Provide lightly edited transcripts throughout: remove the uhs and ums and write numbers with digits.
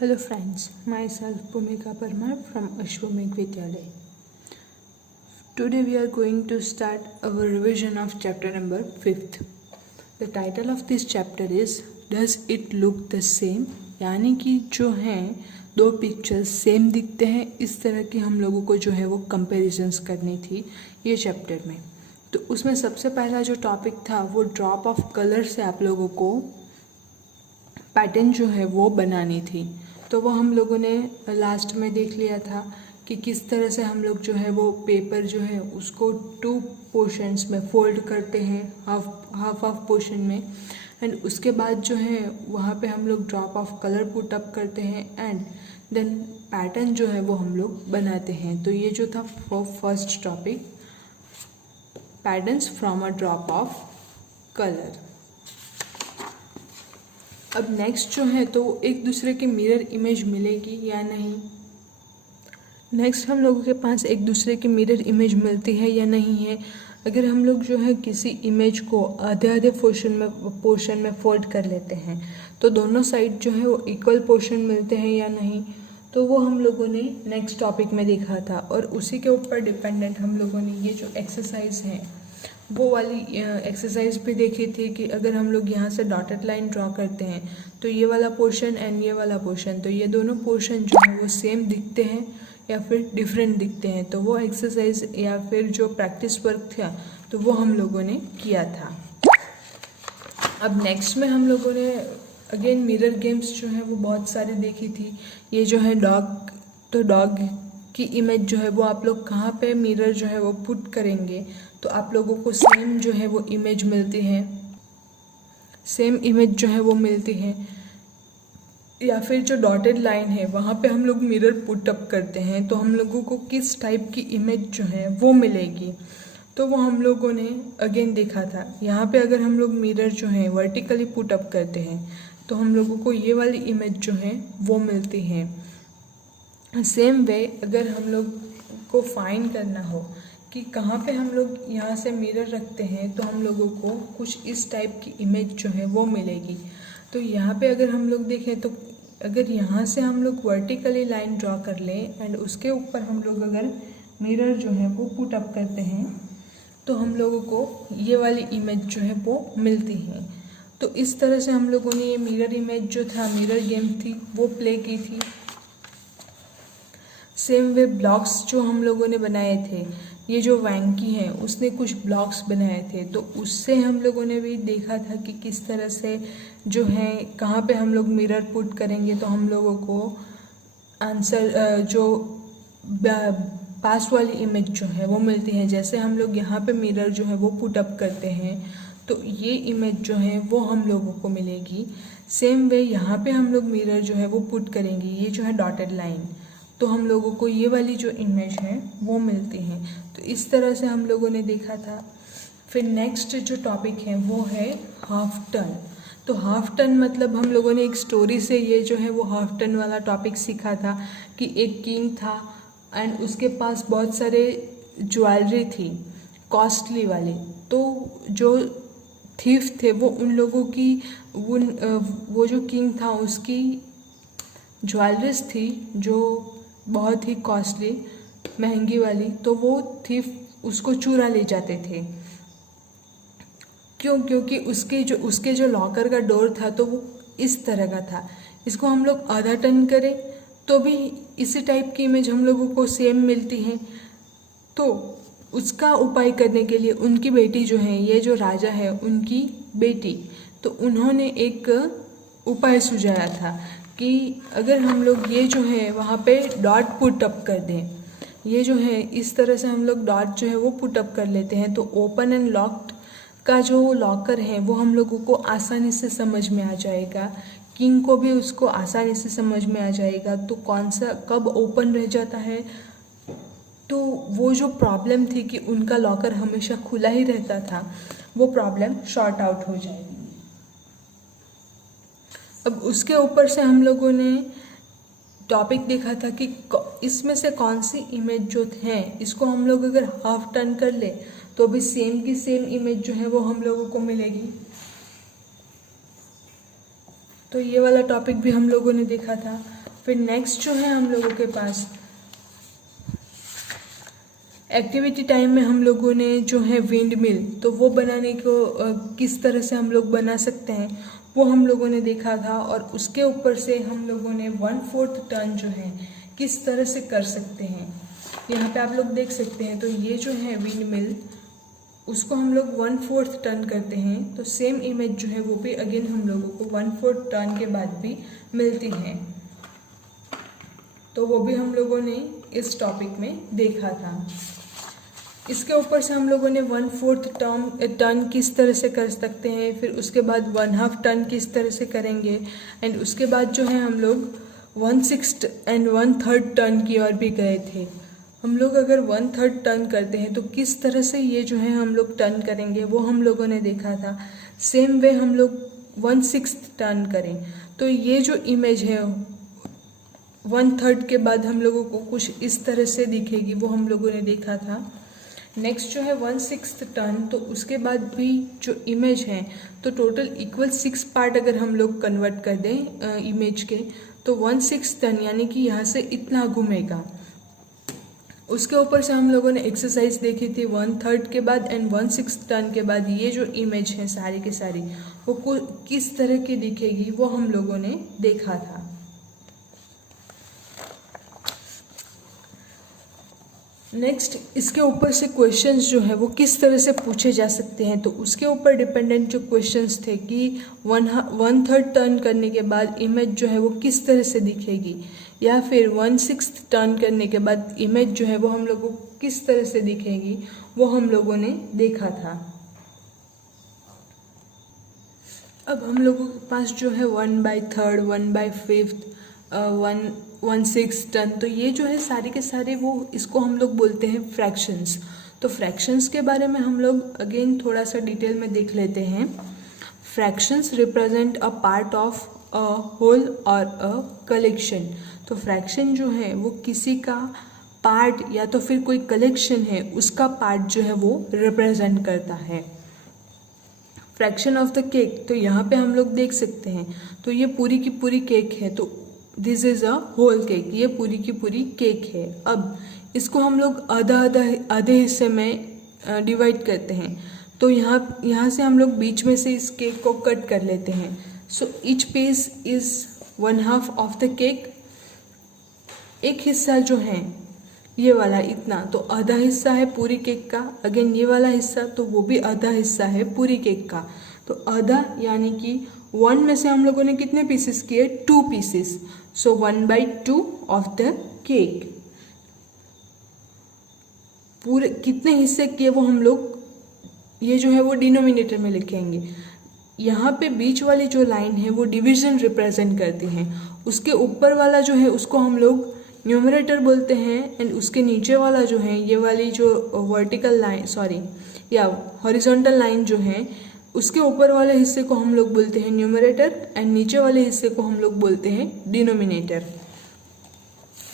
Hello friends, myself Bhumika Parmar from Ashwamedh Vidyalaya. Today we are going to start our revision of chapter number 5th. The title of this chapter is Does it look the same? यानी कि जो हैं दो pictures same दिखते हैं, इस तरह की हम लोगों को जो है वो कंपैरिजंस करनी थी ये चैप्टर में। तो उसमें सबसे पहला जो टॉपिक था वो ड्रॉप ऑफ कलर से आप लोगों को पैटर्न जो है वो बनानी थी। तो वो हम लोगों ने लास्ट में देख लिया था कि किस तरह से हम लोग जो है वो पेपर जो है उसको 2 पोर्शंस में फोल्ड करते हैं, हाफ पोर्शन में, एंड उसके बाद जो है वहाँ पे हम लोग drop of colour put up करते हैं एंड देन पैटर्न जो है वो हम लोग बनाते हैं। तो ये जो था first topic, patterns from a drop of colour. अब नेक्स्ट जो है तो एक दूसरे के मिरर इमेज मिलेगी या नहीं। नेक्स्ट हम लोगों के पास एक दूसरे की मिरर इमेज मिलती है या नहीं है। अगर हम लोग जो है किसी इमेज को आधे पोर्शन में फोल्ड कर लेते हैं तो दोनों साइड जो है वो इक्वल पोर्शन मिलते हैं या नहीं। तो वो हम लोगों ने नेक्स्ट टॉपिक में देखा था और उसी के ऊपर डिपेंडेंट हम लोगों ने ये जो एक्सरसाइज है वो वाली एक्सरसाइज भी देखी थी कि अगर हम लोग यहाँ से डॉटेड लाइन ड्रॉ करते हैं तो ये वाला पोर्शन एंड ये वाला पोर्शन, तो ये दोनों पोर्शन जो है वो सेम दिखते हैं या फिर डिफरेंट दिखते हैं। तो वो एक्सरसाइज या फिर जो प्रैक्टिस वर्क था तो वो हम लोगों ने किया था। अब नेक्स्ट में हम लोगों ने अगेन मिरर गेम्स जो है वो बहुत सारे देखी थी। ये जो है डॉग, तो डॉग की इमेज जो है वो आप लोग कहाँ पे मिरर जो है वो पुट करेंगे तो आप लोगों को सेम जो है वो इमेज मिलती है, सेम इमेज जो है वो मिलती है। या फिर जो डॉटेड लाइन है वहाँ पे हम लोग मिरर पुट अप करते हैं तो हम लोगों को किस टाइप की इमेज जो है वो मिलेगी। तो वो हम लोगों ने अगेन देखा था। यहाँ पे अगर हम लोग मिरर जो है वर्टिकली पुट अप करते हैं तो हम लोगों को ये वाली इमेज जो है वो मिलती है। सेम वे अगर हम लोग को फाइंड करना हो कि कहाँ पे हम लोग यहाँ से मिरर रखते हैं तो हम लोगों को कुछ इस टाइप की इमेज जो है वो मिलेगी। तो यहाँ पे अगर हम लोग देखें तो अगर यहाँ से हम लोग वर्टिकली लाइन ड्रॉ कर लें एंड उसके ऊपर हम लोग अगर मिरर जो है वो पुट अप करते हैं तो हम लोगों को ये वाली इमेज जो है वो मिलती है। तो इस तरह से हम लोगों ने ये मिरर इमेज जो था, मिरर गेम थी, वो प्ले की थी। सेम वे ब्लॉक्स जो हम लोगों ने बनाए थे, ये जो वैंकी है उसने कुछ ब्लॉक्स बनाए थे तो उससे हम लोगों ने भी देखा था कि किस तरह से जो है कहाँ पे हम लोग मिरर पुट करेंगे तो हम लोगों को आंसर जो पास वाली इमेज जो है वो मिलती है। जैसे हम लोग यहाँ पे मिरर जो है वो पुट अप करते हैं तो ये इमेज जो है वो हम लोगों को मिलेगी। सेम वे यहाँ पे हम लोग मिरर जो है वो पुट करेंगे, ये जो है डॉटेड लाइन, तो हम लोगों को ये वाली जो इमेज है वो मिलती है। तो इस तरह से हम लोगों ने देखा था। फिर नेक्स्ट जो टॉपिक है वो है हाफ टर्न। तो हाफ टर्न मतलब हम लोगों ने एक स्टोरी से ये जो है वो हाफ टर्न वाला टॉपिक सीखा था कि एक किंग था एंड उसके पास बहुत सारे ज्वेलरी थी कॉस्टली वाली। तो जो थीफ थे वो उन लोगों की वो जो किंग था उसकी ज्वेलरीज थी जो बहुत ही कॉस्टली, महंगी वाली, तो वो थीफ उसको चुरा ले जाते थे। क्योंकि उसके जो लॉकर का डोर था तो वो इस तरह का था। इसको हम लोग आधा टर्न करें तो भी इसी टाइप की इमेज हम लोगों को सेम मिलती है। तो उसका उपाय करने के लिए उनकी बेटी जो है, ये जो राजा है उनकी बेटी, तो उन्होंने एक उपाय सुझाया था कि अगर हम लोग ये जो है वहाँ पे डॉट पुट अप कर दें, ये जो है इस तरह से हम लोग डॉट जो है वो पुट अप कर लेते हैं तो ओपन एंड लॉक्ड का जो लॉकर है वो हम लोगों को आसानी से समझ में आ जाएगा, किंग को भी उसको आसानी से समझ में आ जाएगा। तो कौन सा कब ओपन रह जाता है, तो वो जो प्रॉब्लम थी कि उनका लॉकर हमेशा खुला ही रहता था, वो प्रॉब्लम शॉर्ट आउट हो जाएगी। अब उसके ऊपर से हम लोगों ने टॉपिक देखा था कि इसमें से कौन सी इमेज जो है इसको हम लोग अगर हाफ टर्न कर ले तो भी सेम की सेम इमेज जो है वो हम लोगों को मिलेगी। तो ये वाला टॉपिक भी हम लोगों ने देखा था। फिर नेक्स्ट जो है हम लोगों के पास एक्टिविटी टाइम में हम लोगों ने जो है विंड मिल, तो वो बनाने को किस तरह से हम लोग बना सकते हैं वो हम लोगों ने देखा था। और उसके ऊपर से हम लोगों ने 1/4 टन जो है किस तरह से कर सकते हैं, यहाँ पे आप लोग देख सकते हैं। तो ये जो है विंड मिल, उसको हम लोग 1/4 टन करते हैं, तो सेम इमेज जो है वो भी अगेन हम लोगों को 1/4 टन के बाद भी मिलती है। तो वो भी हम लोगों ने इस टॉपिक में देखा था। इसके ऊपर से हम लोगों ने 1/4 टन किस तरह से कर सकते हैं, फिर उसके बाद 1/2 टन किस तरह से करेंगे, एंड उसके बाद जो है हम लोग 1/6 एंड 1/3 टन की ओर भी गए थे। हम लोग अगर 1/3 टन करते हैं तो किस तरह से ये जो है हम लोग टन करेंगे वो हम लोगों ने देखा था। सेम वे हम लोग 1/6 टन करें तो ये जो इमेज है 1/3 के बाद हम लोगों को कुछ इस तरह से दिखेगी, वो हम लोगों ने देखा था। नेक्स्ट जो है 1/6 टन, तो उसके बाद भी जो इमेज है तो टोटल इक्वल 6 पार्ट अगर हम लोग कन्वर्ट कर दें इमेज के, तो 1/6 टन यानी कि यहाँ से इतना घूमेगा। उसके ऊपर से हम लोगों ने एक्सरसाइज देखी थी 1/3 के बाद एंड 1/6 टन के बाद ये जो इमेज है सारी की सारी वो किस तरह की दिखेगी वो हम लोगों ने देखा था। नेक्स्ट इसके ऊपर से क्वेश्चंस जो है वो किस तरह से पूछे जा सकते हैं, तो उसके ऊपर डिपेंडेंट जो क्वेश्चंस थे कि 1/3 टर्न करने के बाद इमेज जो है वो किस तरह से दिखेगी, या फिर 1/6 टर्न करने के बाद इमेज जो है वो हम लोगों को किस तरह से दिखेगी, वो हम लोगों ने देखा था। अब हम लोगों के पास जो है 1/3, 1/5, 1/6 टन, तो ये जो है सारे के सारे वो इसको हम लोग बोलते हैं फ्रैक्शंस। तो फ्रैक्शंस के बारे में हम लोग अगेन थोड़ा सा डिटेल में देख लेते हैं। Fractions represent a part of a whole और अ कलेक्शन। तो फ्रैक्शन जो है वो किसी का पार्ट या तो फिर कोई कलेक्शन है उसका पार्ट जो है वो रिप्रेजेंट करता है। फ्रैक्शन ऑफ द केक, तो यहाँ पे हम लोग देख सकते हैं, तो ये पूरी की पूरी केक है, तो this is a whole cake, ये पूरी की पूरी केक है। अब इसको हम लोग आधे हिस्से में डिवाइड करते हैं, तो यहाँ से हम लोग बीच में से इस केक को कट कर लेते हैं। So each piece is 1/2 of the cake. एक हिस्सा जो है ये वाला इतना, तो आधा हिस्सा है पूरी केक का। अगेन ये वाला हिस्सा, तो वो भी आधा हिस्सा है पूरी केक का। तो आधा यानी कि 1 में से हम लोगों ने कितने पीसेस किए, 2 pieces. So 1/2 of the cake. पूरे कितने हिस्से किए वो हम लोग ये जो है वो डिनोमिनेटर में लिखेंगे। यहाँ पे बीच वाली जो लाइन है वो डिवीजन रिप्रेजेंट करती है। उसके ऊपर वाला जो है उसको हम लोग न्यूमरेटर बोलते हैं, एंड उसके नीचे वाला जो है ये वाली जो वर्टिकल लाइन या हॉरिजॉन्टल लाइन जो है उसके ऊपर वाले हिस्से को हम लोग बोलते हैं न्यूमरेटर, एंड नीचे वाले हिस्से को हम लोग बोलते हैं डिनोमिनेटर।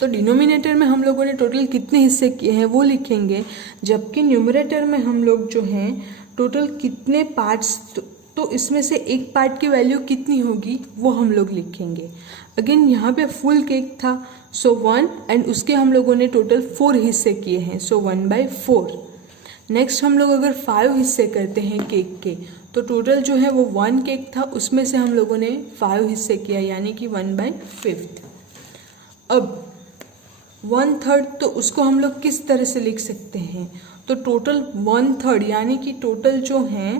तो डिनोमिनेटर में हम लोगों ने टोटल कितने हिस्से किए हैं वो लिखेंगे, जबकि न्यूमरेटर में हम लोग जो हैं टोटल कितने पार्ट्स, तो इसमें से एक पार्ट की वैल्यू कितनी होगी वो हम लोग लिखेंगे। अगेन यहाँ पे फुल केक था, सो 1, एंड उसके हम लोगों ने टोटल 4 हिस्से किए हैं, सो 1/4। नेक्स्ट हम लोग अगर 5 हिस्से करते हैं केक के, तो टोटल जो है वो 1 केक था, उसमें से हम लोगों ने 5 हिस्से किया यानी कि 1/5। अब 1/3, तो उसको हम लोग किस तरह से लिख सकते हैं, तो टोटल 1/3 यानी कि टोटल जो है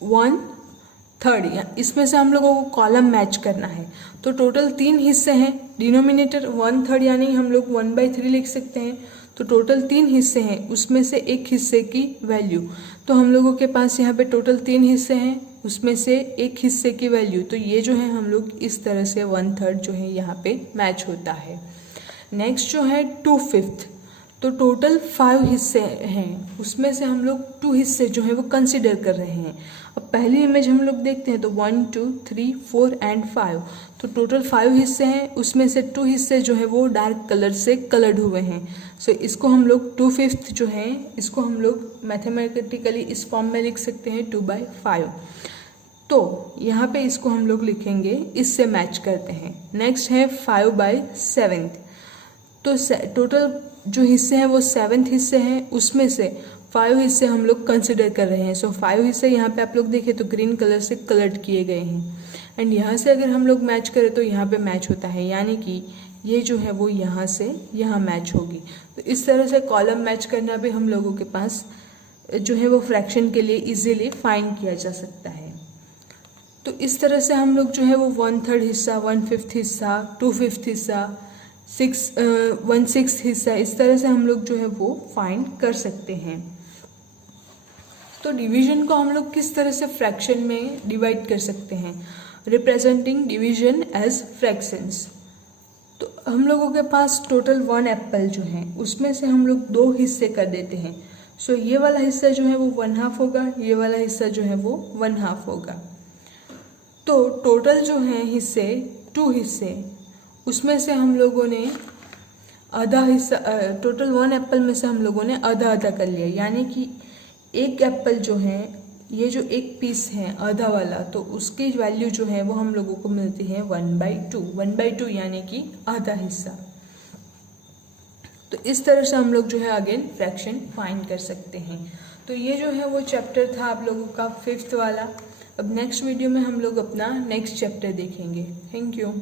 1/3, इसमें से हम लोगों को कॉलम मैच करना है। तो टोटल 3 हिस्से हैं, डिनोमिनेटर 1/3 यानी हम लोग 1/3 लिख सकते हैं। तो टोटल 3 हिस्से हैं, उसमें से एक हिस्से की वैल्यू, तो हम लोगों के पास यहाँ पे टोटल 3 हिस्से हैं, उसमें से एक हिस्से की वैल्यू, तो ये जो है हम लोग इस तरह से 1/3 जो है यहाँ पे मैच होता है। नेक्स्ट जो है 2/5, तो टोटल 5 हिस्से हैं, उसमें से हम लोग 2 हिस्से जो है वो कंसिडर कर रहे हैं। अब पहली इमेज हम लोग देखते हैं, तो 1, 2, 3, 4 एंड 5, तो टोटल 5 हिस्से हैं, उसमें से 2 हिस्से जो है वो डार्क कलर से कलर्ड हुए हैं। सो इसको हम लोग 2/5 जो है इसको हम लोग मैथमेटिकली इस फॉर्म में लिख सकते हैं 2/5। तो यहाँ पे इसको हम लोग लिखेंगे, इससे मैच करते हैं। नेक्स्ट है 5/7। तो टोटल जो हिस्से हैं वो 7 हिस्से हैं, उसमें से 5 हिस्से हम लोग कंसिडर कर रहे हैं। सो 5 हिस्से यहाँ पे आप लोग देखें तो ग्रीन कलर से कलर्ड किए गए हैं। एंड यहाँ से अगर हम लोग मैच करें तो यहाँ पे मैच होता है, यानी कि ये जो है वो यहाँ से यहाँ मैच होगी। तो इस तरह से कॉलम मैच करना भी हम लोगों के पास जो है वो फ्रैक्शन के लिए इजीली फाइंड किया जा सकता है। तो इस तरह से हम लोग जो है वो 1/3 हिस्सा, 1/5 हिस्सा, 2/5 हिस्सा, 1/6 हिस्सा, इस तरह से हम लोग जो है वो फाइंड कर सकते हैं। तो डिवीजन को हम लोग किस तरह से फ्रैक्शन में डिवाइड कर सकते हैं, रिप्रेजेंटिंग डिवीजन एज फ्रैक्शंस। तो हम लोगों के पास टोटल 1 एप्पल जो है उसमें से हम लोग 2 हिस्से कर देते हैं। सो ये वाला हिस्सा जो है वो 1/2 होगा, ये वाला हिस्सा जो है वो 1/2 होगा। तो टोटल जो है हिस्से 2 हिस्से, उसमें से हम लोगों ने आधा हिस्सा, टोटल 1 एप्पल में से हम लोगों ने आधा आधा कर लिया, यानी कि एक एप्पल जो है, ये जो एक पीस है आधा वाला, तो उसकी वैल्यू जो है वो हम लोगों को मिलती है 1/2। 1/2 यानी कि आधा हिस्सा। तो इस तरह से हम लोग जो है अगेन फ्रैक्शन फाइंड कर सकते हैं। तो ये जो है वो चैप्टर था आप लोगों का 5th वाला। अब नेक्स्ट वीडियो में हम लोग अपना नेक्स्ट चैप्टर देखेंगे। Thank you.